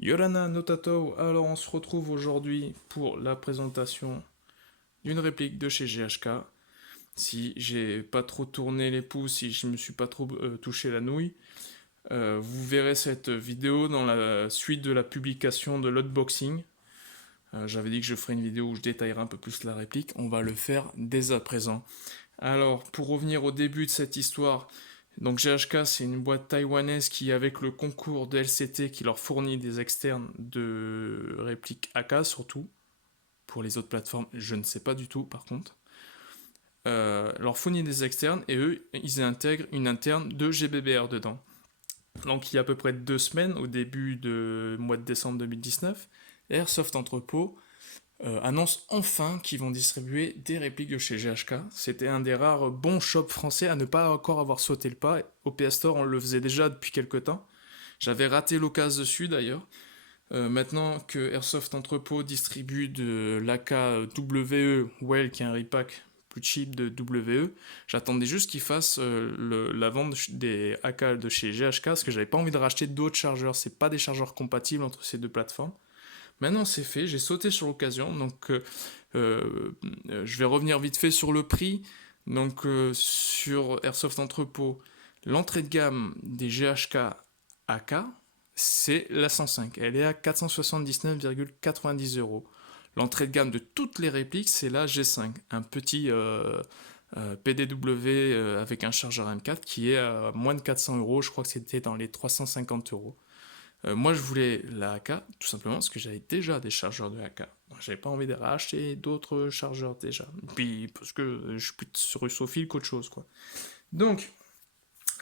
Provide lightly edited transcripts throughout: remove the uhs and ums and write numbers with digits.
Yorana Notato, alors on se retrouve aujourd'hui pour la présentation d'une réplique de chez GHK. Si j'ai pas trop tourné les pouces, si je me suis pas trop touché la nouille, vous verrez cette vidéo dans la suite de la publication de l'unboxing. J'avais dit que je ferais une vidéo où je détaillerai un peu plus la réplique, on va le faire dès à présent. Alors, pour revenir au début de cette histoire, donc GHK, c'est une boîte taïwanaise qui, avec le concours de LCT, qui leur fournit des externes de répliques AK surtout. Pour les autres plateformes, je ne sais pas du tout par contre. Leur fournit des externes et eux, ils intègrent une interne de GBBR dedans. Donc il y a à peu près 2 semaines, au début du mois de décembre 2019, Airsoft Entrepôt annonce enfin qu'ils vont distribuer des répliques de chez GHK. C'était un des rares bons shops français à ne pas encore avoir sauté le pas. Au PS Store, on le faisait déjà depuis quelques temps. J'avais raté l'occasion dessus d'ailleurs. Maintenant que Airsoft Entrepôt distribue de l'AK WE Well, qui est un repack plus cheap de WE, j'attendais juste qu'ils fassent la vente des AK de chez GHK parce que j'avais pas envie de racheter d'autres chargeurs. C'est pas des chargeurs compatibles entre ces deux plateformes. Maintenant c'est fait, j'ai sauté sur l'occasion, donc je vais revenir vite fait sur le prix. Donc sur Airsoft Entrepôt, l'entrée de gamme des GHK AK, c'est la 105. Elle est à 479,90 €. L'entrée de gamme de toutes les répliques, c'est la G5, un petit PDW avec un chargeur M4 qui est à moins de 400 €. Je crois que c'était dans les 350 €. Moi, je voulais la AK, tout simplement parce que j'avais déjà des chargeurs de AK. J'avais pas envie de racheter d'autres chargeurs déjà. Puis, parce que je suis plus russophile qu'autre chose, quoi. Donc,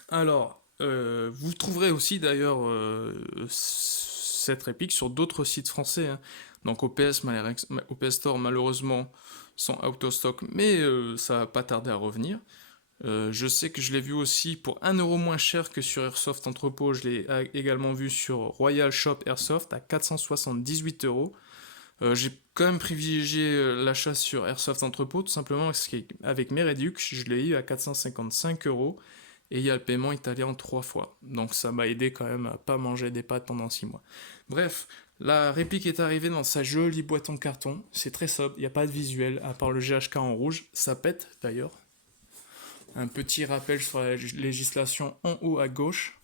alors, vous trouverez aussi d'ailleurs cette réplique sur d'autres sites français, hein. Donc, OPS Store, malheureusement, sont out of stock, mais ça va pas tarder à revenir. Je sais que je l'ai vu aussi pour 1 € moins cher que sur Airsoft Entrepôt. Je l'ai également vu sur Royal Shop Airsoft à 478 €. J'ai quand même privilégié l'achat sur Airsoft Entrepôt, tout simplement parce qu'avec mes réducs, je l'ai eu à 455 € et il y a le paiement italien en 3 fois. Donc ça m'a aidé quand même à pas manger des pâtes pendant 6 mois. Bref, la réplique est arrivée dans sa jolie boîte en carton. C'est très sobre, il n'y a pas de visuel, à part le GHK en rouge. Ça pète d'ailleurs. Un petit rappel sur la législation en haut à gauche,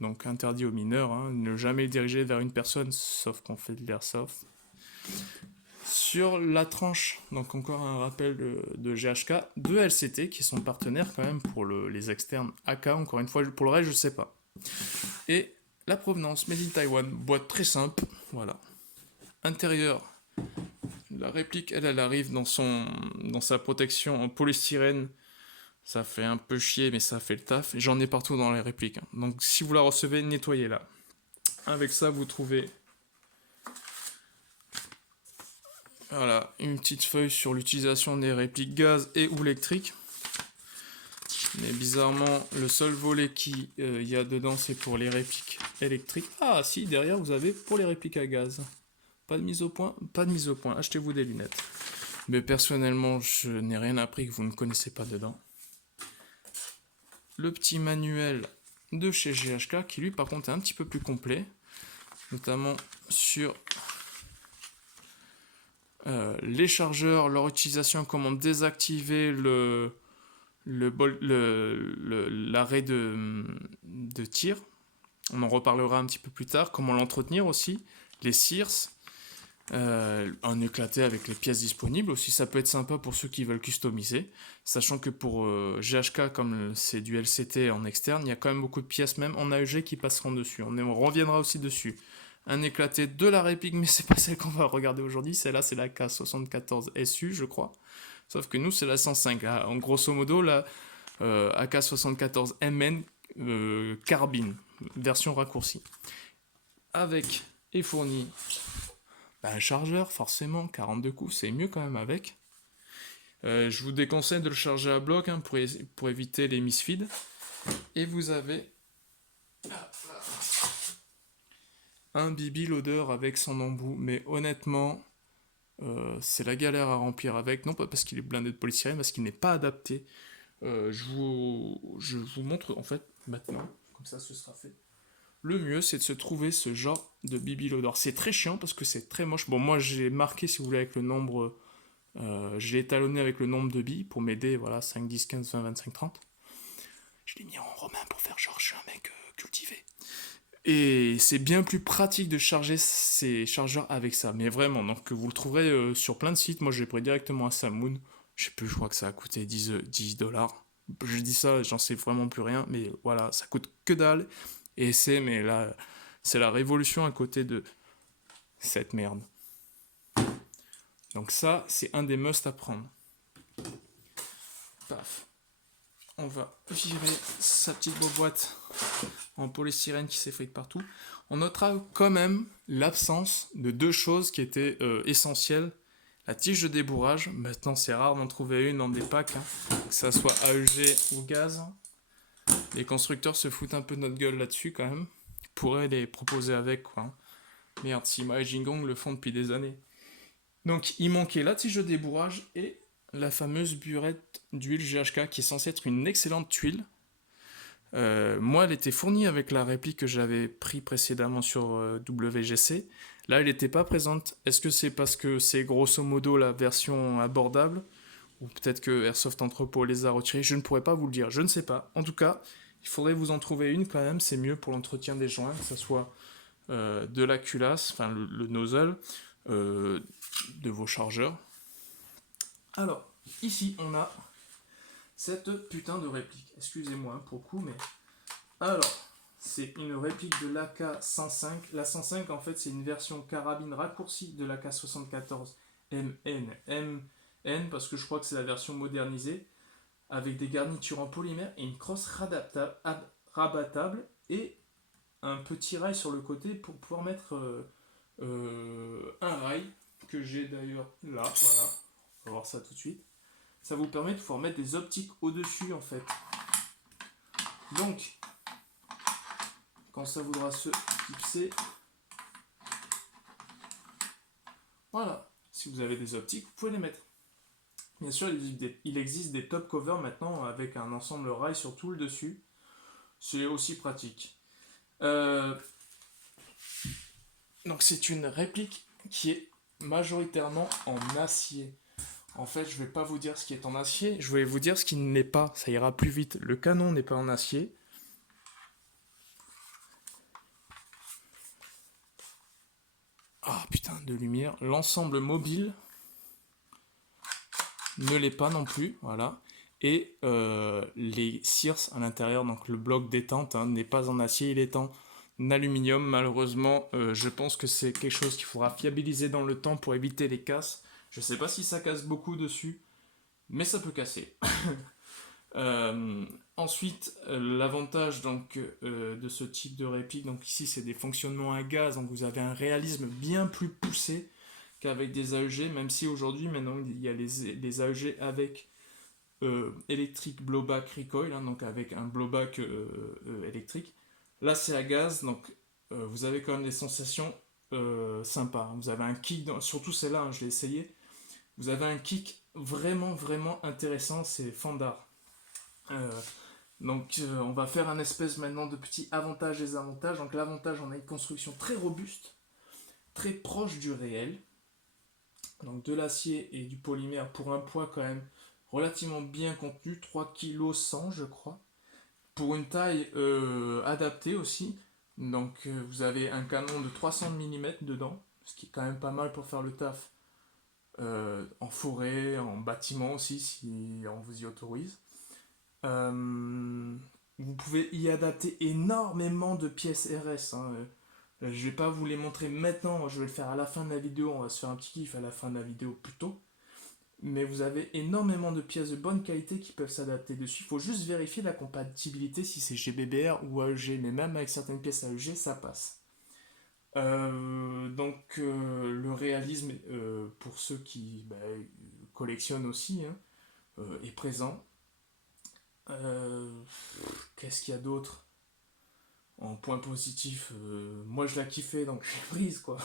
donc interdit aux mineurs, hein, ne jamais diriger vers une personne, sauf qu'on fait de l'airsoft. Sur la tranche, donc encore un rappel de GHK, de LCT qui sont partenaires quand même pour les externes AK, encore une fois, pour le reste je sais pas. Et la provenance, Made in Taiwan, boîte très simple, voilà. Intérieur, la réplique, elle arrive dans sa protection en polystyrène. Ça fait un peu chier, mais ça fait le taf. J'en ai partout dans les répliques, hein. Donc si vous la recevez, nettoyez-la. Avec ça, vous trouvez voilà, une petite feuille sur l'utilisation des répliques gaz et ou électriques. Mais bizarrement, le seul volet qu'il y a dedans, c'est pour les répliques électriques. Ah si, derrière, vous avez pour les répliques à gaz. Pas de mise au point, pas de mise au point. Achetez-vous des lunettes. Mais personnellement, je n'ai rien appris que vous ne connaissez pas dedans. Le petit manuel de chez GHK qui lui par contre est un petit peu plus complet, notamment sur les chargeurs, leur utilisation, comment désactiver l'arrêt de tir. On en reparlera un petit peu plus tard, comment l'entretenir aussi, les CIRS, en éclaté avec les pièces disponibles aussi, ça peut être sympa pour ceux qui veulent customiser, sachant que pour GHK, comme c'est du LCT en externe, il y a quand même beaucoup de pièces même en AEG qui passeront dessus, on reviendra aussi dessus. Un éclaté de la réplique, mais c'est pas celle qu'on va regarder aujourd'hui, celle-là c'est la K74SU je crois, sauf que nous c'est la 105, là, en grosso modo la AK74MN carbine, version raccourcie, avec est fourni un chargeur, forcément, 42 coups, c'est mieux quand même avec. Je vous déconseille de le charger à bloc, hein, pour éviter les misfeeds. Et vous avez un bibi loader avec son embout, mais honnêtement, c'est la galère à remplir avec, non pas parce qu'il est blindé de polystyrène, parce qu'il n'est pas adapté. Je vous montre en fait maintenant, comme ça ce sera fait. Le mieux c'est de se trouver ce genre de Bibi l'Odor. C'est très chiant parce que c'est très moche. Bon, moi j'ai marqué, si vous voulez, avec le nombre, j'ai étalonné avec le nombre de billes pour m'aider, voilà, 5, 10, 15, 20, 25, 30. Je l'ai mis en romain pour faire genre je suis un mec cultivé. Et c'est bien plus pratique de charger ces chargeurs avec ça. Mais vraiment, donc vous le trouverez sur plein de sites. Moi, je l'ai pris directement à Samoun. Je sais plus, je crois que ça a coûté 10 dollars. Je dis ça, j'en sais vraiment plus rien. Mais voilà, ça coûte que dalle. Et mais là, c'est la révolution à côté de cette merde. Donc ça, c'est un des must à prendre. Paf. On va virer sa petite boîte en polystyrène qui s'effrite partout. On notera quand même l'absence de deux choses qui étaient essentielles. La tige de débourrage, maintenant c'est rare d'en trouver une dans des packs, hein, que ça soit AEG ou gaz. Les constructeurs se foutent un peu de notre gueule là-dessus quand même. Ils pourraient les proposer avec quoi. Merde, Sima et Jingong le font depuis des années. Donc il manquait la tige de débourrage et la fameuse burette d'huile GHK qui est censée être une excellente tuile. Moi, elle était fournie avec la réplique que j'avais pris précédemment sur WGC. Là, elle n'était pas présente. Est-ce que c'est parce que c'est grosso modo la version abordable ou peut-être que Airsoft Entrepôt les a retirés? Je ne pourrais pas vous le dire. Je ne sais pas. En tout cas, il faudrait vous en trouver une quand même. C'est mieux pour l'entretien des joints, que ce soit de la culasse, enfin le nozzle, de vos chargeurs. Alors, ici, on a cette putain de réplique. Excusez-moi pour le coup, mais... Alors, c'est une réplique de l'AK-105. La 105, en fait, c'est une version carabine raccourcie de l'AK-74 MN, parce que je crois que c'est la version modernisée, avec des garnitures en polymère et une crosse rabattable et un petit rail sur le côté pour pouvoir mettre un rail que j'ai d'ailleurs là, voilà. On va voir ça tout de suite. Ça vous permet de pouvoir mettre des optiques au-dessus en fait. Donc, quand ça voudra se clipser, voilà. Si vous avez des optiques, vous pouvez les mettre. Bien sûr, il existe des top covers maintenant avec un ensemble rail sur tout le dessus. C'est aussi pratique. Donc c'est une réplique qui est majoritairement en acier. En fait, je vais pas vous dire ce qui est en acier, je vais vous dire ce qui ne l'est pas, ça ira plus vite. Le canon n'est pas en acier. Ah putain de lumière. L'ensemble mobile ne l'est pas non plus, voilà. Et les circes à l'intérieur, donc le bloc détente, hein, n'est pas en acier, il est en aluminium. Malheureusement, je pense que c'est quelque chose qu'il faudra fiabiliser dans le temps pour éviter les casses. Je sais pas si ça casse beaucoup dessus, mais ça peut casser. Ensuite, l'avantage donc de ce type de réplique, donc ici c'est des fonctionnements à gaz, donc vous avez un réalisme bien plus poussé qu'avec des AEG, même si aujourd'hui maintenant il y a les AEG avec électrique blowback recoil, hein, donc avec un blowback électrique. Là c'est à gaz, donc vous avez quand même des sensations sympas. Vous avez un kick, surtout celle-là, hein, je l'ai essayé. Vous avez un kick vraiment intéressant, c'est Fandar. Donc on va faire un espèce maintenant de petit avantage et désavantage. Donc l'avantage, on a une construction très robuste, très proche du réel. Donc de l'acier et du polymère pour un poids quand même relativement bien contenu, 3,1 kg je crois. Pour une taille adaptée aussi. Donc vous avez un canon de 300 mm dedans, ce qui est quand même pas mal pour faire le taf en forêt, en bâtiment aussi si on vous y autorise. Vous pouvez y adapter énormément de pièces RS. Hein. Je vais pas vous les montrer maintenant, je vais le faire à la fin de la vidéo, on va se faire un petit kiff à la fin de la vidéo plutôt. Mais vous avez énormément de pièces de bonne qualité qui peuvent s'adapter dessus. Il faut juste vérifier la compatibilité si c'est GBBR ou AEG, mais même avec certaines pièces AEG, ça passe. Donc le réalisme, pour ceux qui collectionnent aussi, hein, est présent. Qu'est-ce qu'il y a d'autre en point positif? Moi je la kiffais donc je prise quoi.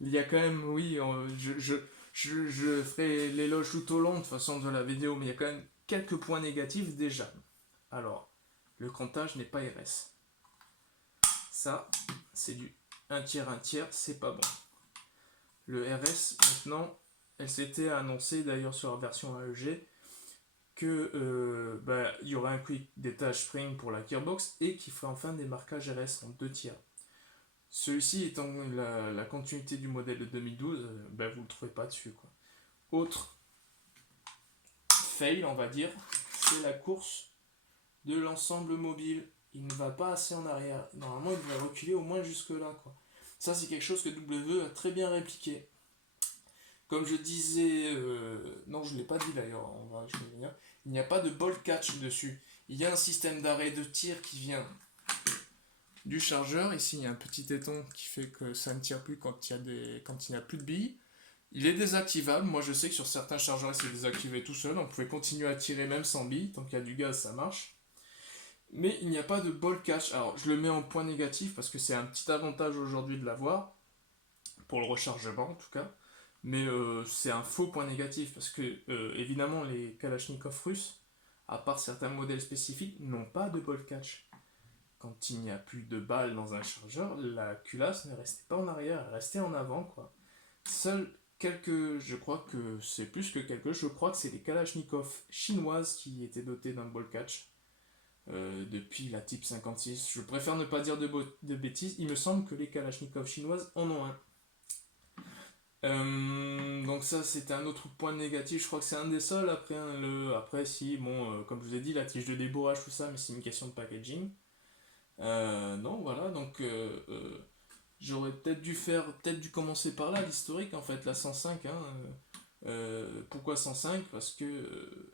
Il y a quand même, oui, je ferai l'éloge tout au long de toute façon de la vidéo, mais il y a quand même quelques points négatifs déjà. Alors, le crantage n'est pas RS. Ça, c'est du un tiers, c'est pas bon. Le RS, maintenant, elle s'était annoncée d'ailleurs sur la version AEG que il y aurait un quick detach spring pour la gearbox et qu'il ferait enfin des marquages RS en 2 tiers. Celui-ci étant la continuité du modèle de 2012, vous le trouvez pas dessus, quoi. Autre fail, on va dire, c'est la course de l'ensemble mobile. Il ne va pas assez en arrière. Normalement, il devrait reculer au moins jusque-là, quoi. Ça, c'est quelque chose que W a très bien répliqué. Comme je disais, non, je ne l'ai pas dit d'ailleurs, je vais venir. Il n'y a pas de ball catch dessus. Il y a un système d'arrêt de tir qui vient du chargeur. Ici, il y a un petit téton qui fait que ça ne tire plus quand il n'y a plus de billes. Il est désactivable. Moi, je sais que sur certains chargeurs, il s'est désactivé tout seul. On pouvait continuer à tirer même sans billes. Tant qu'il y a du gaz, ça marche. Mais il n'y a pas de ball catch. Alors, je le mets en point négatif parce que c'est un petit avantage aujourd'hui de l'avoir. Pour le rechargement, en tout cas. Mais c'est un faux point négatif parce que, évidemment, les Kalachnikov russes, à part certains modèles spécifiques, n'ont pas de ball catch. Quand il n'y a plus de balles dans un chargeur, la culasse ne restait pas en arrière, elle restait en avant, quoi. Seuls quelques, je crois que c'est plus que quelques, je crois que c'est les Kalachnikov chinoises qui étaient dotées d'un ball catch depuis la Type 56. Je préfère ne pas dire de bêtises, il me semble que les Kalachnikov chinoises en ont un. Donc ça c'était un autre point négatif, je crois que c'est un des seuls. Après si, bon, comme je vous ai dit, la tige de débourrage, tout ça, mais c'est une question de packaging. Non, voilà, donc j'aurais peut-être dû commencer par là, l'historique en fait, la 105. Pourquoi 105? Parce que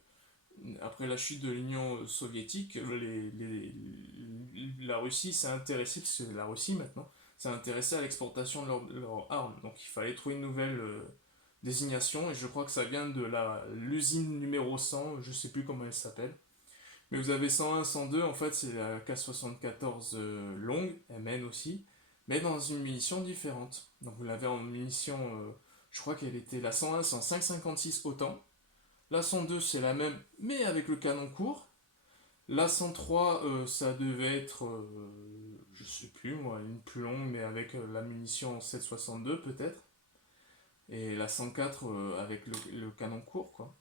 après la chute de l'Union soviétique, la Russie s'est intéressée, parce que c'est la Russie maintenant, s'est intéressée à l'exportation de leurs armes. Donc il fallait trouver une nouvelle désignation, et je crois que ça vient de l'usine numéro 100, je sais plus comment elle s'appelle. Mais vous avez 101, 102, en fait c'est la K74 longue, MN aussi, mais dans une munition différente. Donc vous l'avez en munition, je crois qu'elle était la 101, c'est en 5,56 autant. La 102 c'est la même, mais avec le canon court. La 103 ça devait être, je sais plus moi, une plus longue, mais avec la munition 7,62 peut-être. Et la 104 avec le canon court, quoi.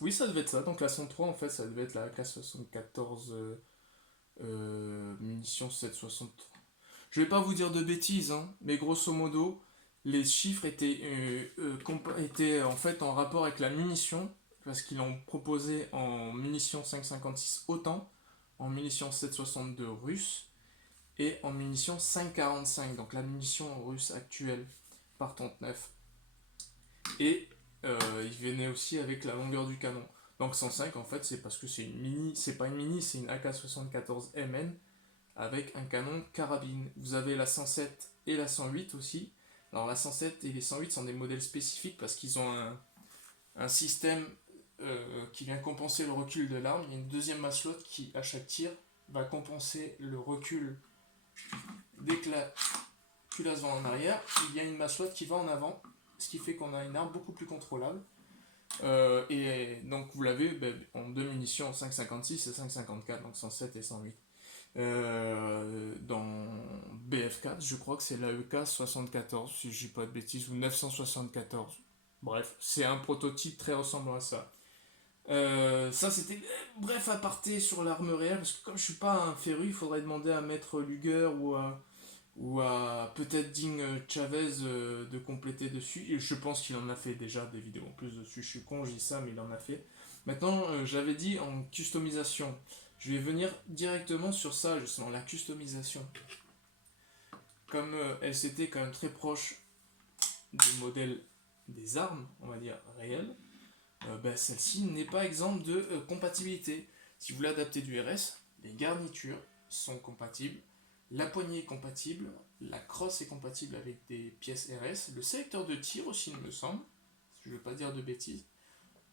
Oui, ça devait être ça. Donc la 103, en fait, ça devait être la K74 munitions 7,63. Je vais pas vous dire de bêtises, hein, mais grosso modo, les chiffres étaient en fait en rapport avec la munition, parce qu'ils l'ont proposé en munitions 5,56 autant, en munitions 7,62 russe, et en munitions 5,45, donc la munition russe actuelle par 39. Et il venait aussi avec la longueur du canon. Donc 105 en fait c'est parce que c'est une mini, c'est pas une mini, c'est une AK-74 MN avec un canon carabine. Vous avez la 107 et la 108 aussi. Alors la 107 et les 108 sont des modèles spécifiques parce qu'ils ont un système qui vient compenser le recul de l'arme. Il y a une deuxième maslotte qui à chaque tir va compenser le recul dès que la culasse va en arrière. Il y a une maslotte qui va en avant, ce qui fait qu'on a une arme beaucoup plus contrôlable. Et donc vous l'avez en deux munitions 5,56 et 5,54, donc 107 et 108. Dans BF4, je crois que c'est l'AEK 74, si je dis pas de bêtises, ou 974. Bref, c'est un prototype très ressemblant à ça. Ça c'était bref aparté sur l'arme réelle, parce que comme je suis pas un féru, il faudrait demander à Maître Luger ou à peut-être Ding Chavez de compléter dessus. Et je pense qu'il en a fait déjà des vidéos en plus dessus. Je suis con, je dis ça, mais il en a fait. Maintenant, j'avais dit en customisation. Je vais venir directement sur ça, justement, la customisation. Comme elle s'était quand même très proche des modèles des armes, on va dire, réelles, celle-ci n'est pas exempte de compatibilité. Si vous voulez adapter du RS, les garnitures sont compatibles, la poignée est compatible, la crosse est compatible avec des pièces RS, le sélecteur de tir aussi, il me semble, je ne veux pas dire de bêtises.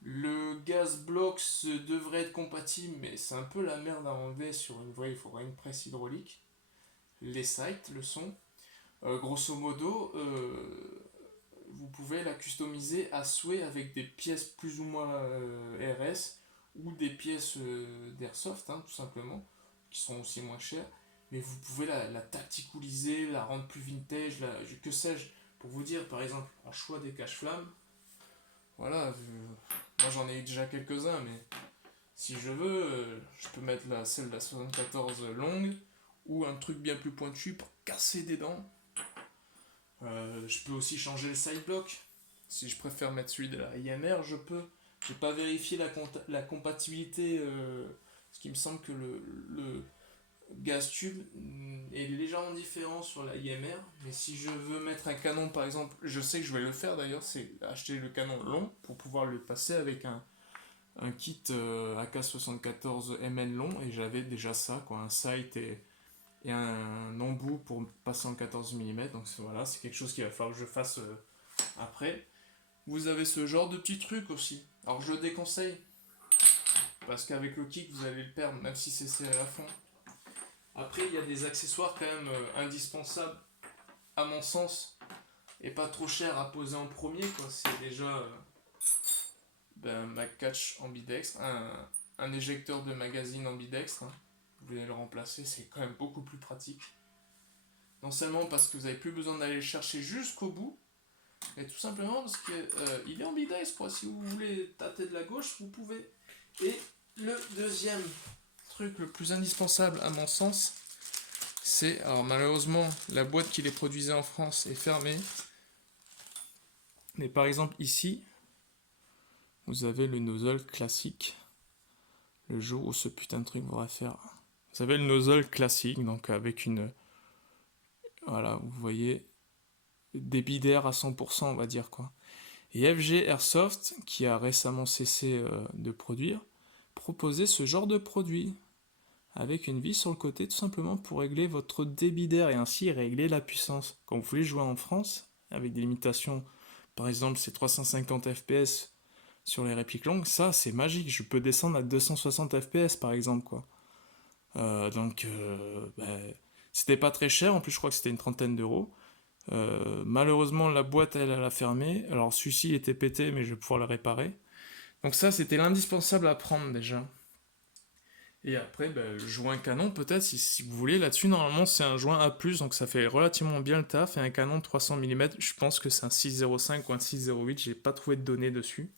Le gas blocks devrait être compatible, mais c'est un peu la merde à enlever sur une vraie, il faudrait une presse hydraulique. Les sights le sont. Grosso modo, vous pouvez la customiser à souhait avec des pièces plus ou moins RS ou des pièces d'airsoft, tout simplement, qui sont aussi moins chères. mais vous pouvez la tacticuliser, la rendre plus vintage, que sais-je. Pour vous dire, par exemple, en choix des cache-flammes, voilà, moi j'en ai eu déjà quelques-uns, mais si je veux, je peux mettre celle de la 74 longue, ou un truc bien plus pointu pour casser des dents. Je peux aussi changer le side block. Si je préfère mettre celui de la IMR, je peux. J'ai pas vérifié la compatibilité, parce qu'il me semble que le gaz tube est légèrement différent sur la IMR. Mais si je veux mettre un canon, par exemple, je sais que je vais le faire d'ailleurs, c'est acheter le canon long pour pouvoir le passer avec un kit AK-74 MN long, et j'avais déjà ça, quoi, un sight et un embout pour passer en 14 mm. Donc voilà, c'est quelque chose qu'il va falloir que je fasse après. Vous avez ce genre de petits trucs aussi. Alors je le déconseille, parce qu'avec le kick vous allez le perdre, même si c'est serré à fond. Après, il y a des accessoires quand même indispensables, à mon sens, et pas trop cher à poser en premier, quoi. C'est déjà ma catch ambidextre, un éjecteur de magazine ambidextre, hein. Vous voulez le remplacer, c'est quand même beaucoup plus pratique. Non seulement parce que vous n'avez plus besoin d'aller le chercher jusqu'au bout, mais tout simplement parce qu'il est ambidextre, quoi. Si vous voulez tâter de la gauche, vous pouvez. Et le deuxième truc le plus indispensable à mon sens, c'est, alors malheureusement la boîte qui les produisait en France est fermée, mais par exemple ici vous avez le nozzle classique. Le jour où ce putain de truc va faire, vous avez le nozzle classique, donc avec une, voilà, vous voyez, débit d'air à 100%, on va dire, quoi. Et FG Airsoft, qui a récemment cessé de produire, proposait ce genre de produit avec une vis sur le côté, tout simplement pour régler votre débit d'air et ainsi régler la puissance. Quand vous voulez jouer en France, avec des limitations, par exemple c'est 350 fps sur les répliques longues, ça c'est magique, je peux descendre à 260 fps par exemple, quoi. C'était pas très cher, en plus je crois que c'était une trentaine d'euros. Malheureusement la boîte elle a fermé, alors celui-ci était pété mais je vais pouvoir le réparer. Donc ça c'était l'indispensable à prendre déjà. Et après, le joint canon, peut-être, si vous voulez, là-dessus, normalement, c'est un joint A+, donc ça fait relativement bien le taf. Et un canon de 300 mm, je pense que c'est un 6,05 ou un 6,08, j'ai pas trouvé de données dessus.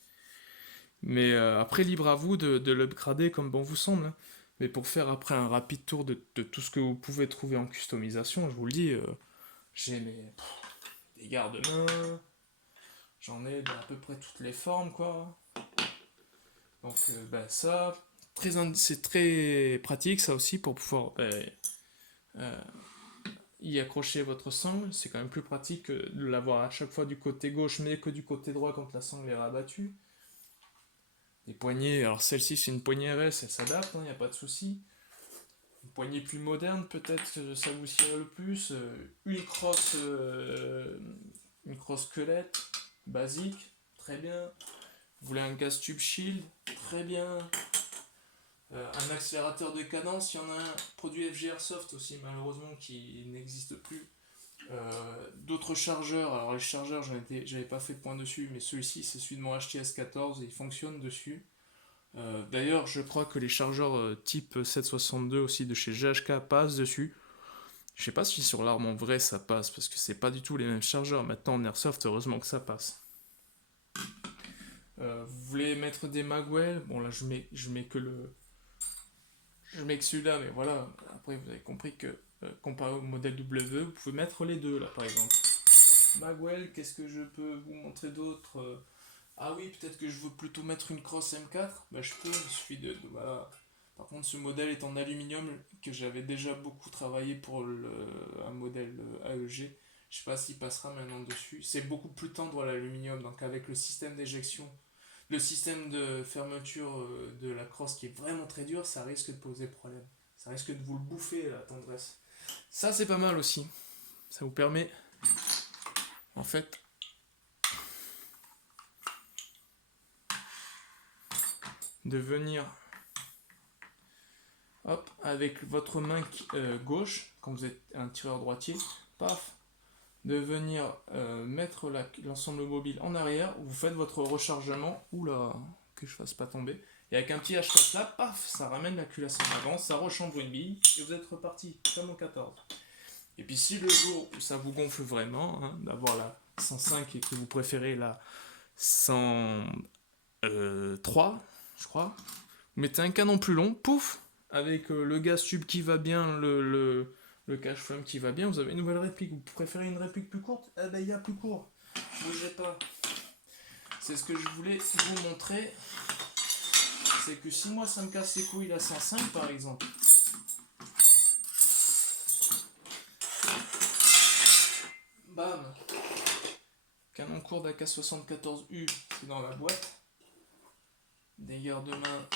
Mais après, libre à vous de l'upgrader comme bon vous semble, hein. Mais pour faire après un rapide tour de tout ce que vous pouvez trouver en customisation, je vous le dis, j'ai des garde-mains, j'en ai d'à peu près toutes les formes, quoi. Donc, ça, c'est très pratique, ça aussi, pour pouvoir y accrocher votre sangle. C'est quand même plus pratique que de l'avoir à chaque fois du côté gauche, mais que du côté droit quand la sangle est rabattue. Les poignées, alors celle-ci c'est une poignée RS, elle s'adapte, il n'y a pas de souci. Une poignée plus moderne, peut-être que ça vous irait le plus. Une crosse squelette, basique, très bien. Vous voulez un gas tube shield, très bien. Un accélérateur de cadence, il y en a un produit FG Airsoft aussi, malheureusement, qui n'existe plus. D'autres chargeurs, alors les chargeurs, j'avais pas fait de point dessus, mais celui-ci, c'est celui de mon HTS14 et il fonctionne dessus. D'ailleurs, je crois que les chargeurs type 762 aussi de chez GHK passent dessus. Je sais pas si sur l'arme en vrai ça passe, parce que c'est pas du tout les mêmes chargeurs. Maintenant en Airsoft, heureusement que ça passe. Vous voulez mettre des magwell, bon là je mets que celui-là, mais voilà. Après vous avez compris que comparé au modèle W, vous pouvez mettre les deux là par exemple. Magwell, qu'est-ce que je peux vous montrer d'autre? Ah oui, peut-être que je veux plutôt mettre une crosse M4. Je peux, il suffit voilà. Par contre, ce modèle est en aluminium que j'avais déjà beaucoup travaillé pour un modèle AEG. Je sais pas s'il passera maintenant dessus. C'est beaucoup plus tendre l'aluminium, donc avec le système d'éjection, le système de fermeture de la crosse qui est vraiment très dur, ça risque de poser problème. Ça risque de vous le bouffer la tendresse. Ça c'est pas mal aussi. Ça vous permet en fait de venir hop, avec votre main gauche, quand vous êtes un tireur droitier, paf, de venir mettre l'ensemble mobile en arrière, vous faites votre rechargement, oula, que je fasse pas tomber, Et avec un petit H4 là, paf, ça ramène la culasse en avant, ça rechambre une bille, et vous êtes reparti, comme au 14. Et puis si le jour où ça vous gonfle vraiment, hein, d'avoir la 105 et que vous préférez la 103, je crois, vous mettez un canon plus long, pouf, avec le gaz tube qui va bien, le cache flamme qui va bien, vous avez une nouvelle réplique. Vous préférez une réplique plus courte? Eh ben il y a plus court, bougez pas. C'est ce que je voulais vous montrer, c'est que si moi ça me casse les couilles la 105 par exemple, bam, canon court d'AK-74U, c'est dans la boîte, des garde-mains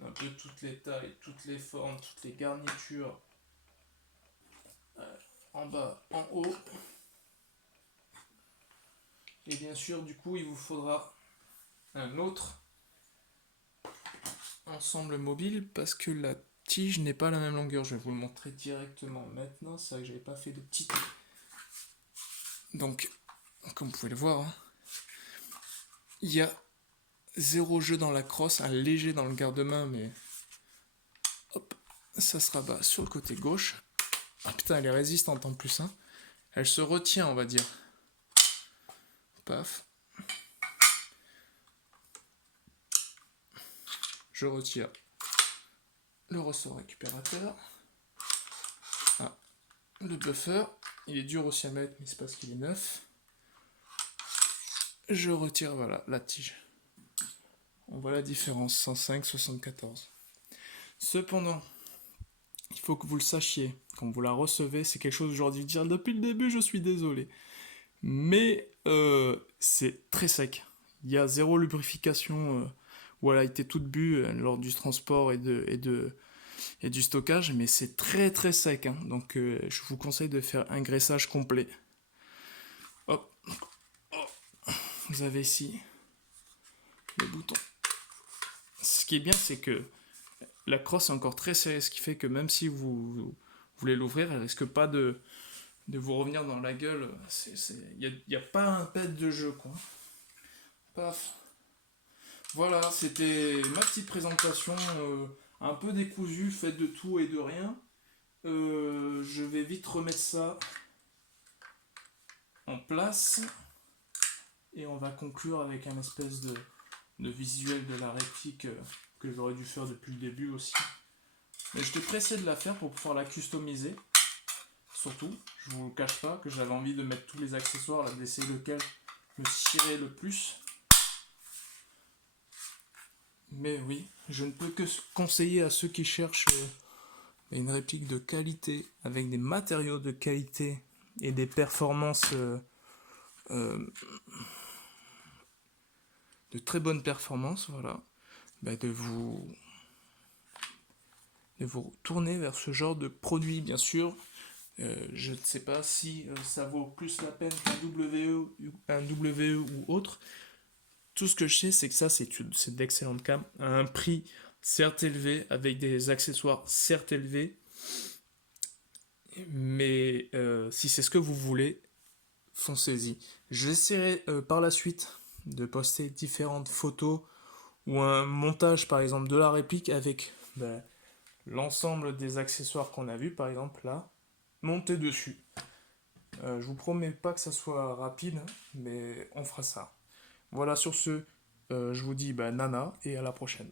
un peu toutes les tailles, toutes les formes, toutes les garnitures, en bas, en haut. Et bien sûr, du coup, il vous faudra un autre ensemble mobile parce que la tige n'est pas la même longueur. Je vais vous le montrer directement maintenant. C'est vrai que j'avais pas fait de petit. Donc, comme vous pouvez le voir, hein, il y a 0 jeu dans la crosse, un léger dans le garde-main, mais hop, ça se rabat sur le côté gauche. Ah putain, elle est résistante en plus, hein. Elle se retient, on va dire. Paf. Je retire le ressort récupérateur. Ah, le buffer. Il est dur aussi à mettre, mais c'est parce qu'il est neuf. Je retire, voilà, la tige. On voit la différence, 105, 74. Cependant, il faut que vous le sachiez, quand vous la recevez, c'est quelque chose que j'aurais dû dire depuis le début, je suis désolé. Mais c'est très sec. Il y a zéro lubrification où elle a été toute bue lors du transport et du stockage, mais c'est très très sec. Hein. Donc je vous conseille de faire un graissage complet. Hop. Oh. Vous avez ici le bouton. Ce qui est bien, c'est que la crosse est encore très serrée, ce qui fait que même si vous voulez l'ouvrir, elle risque pas de vous revenir dans la gueule. Il n'y a pas un pet de jeu, quoi. Paf. Voilà, c'était ma petite présentation un peu décousue, faite de tout et de rien. Je vais vite remettre ça en place. Et on va conclure avec un espèce de visuel de la réplique que j'aurais dû faire depuis le début aussi. Mais j'étais pressé de la faire pour pouvoir la customiser. Surtout, je vous le cache pas que j'avais envie de mettre tous les accessoires, là, d'essayer lequel me tirait le plus. Mais oui, je ne peux que conseiller à ceux qui cherchent une réplique de qualité, avec des matériaux de qualité et des performances, de très bonnes performances, voilà, bah de vous tourner vers ce genre de produit, bien sûr. Je ne sais pas si ça vaut plus la peine qu'un WE ou autre. Tout ce que je sais, c'est que ça, c'est d'excellentes cams, à un prix certes élevé, avec des accessoires certes élevés. Mais si c'est ce que vous voulez, foncez-y. J'essaierai par la suite de poster différentes photos ou un montage, par exemple, de la réplique avec l'ensemble des accessoires qu'on a vus, par exemple, là, monté dessus. Je vous promets pas que ça soit rapide, mais on fera ça. Voilà, sur ce, je vous dis nana et à la prochaine.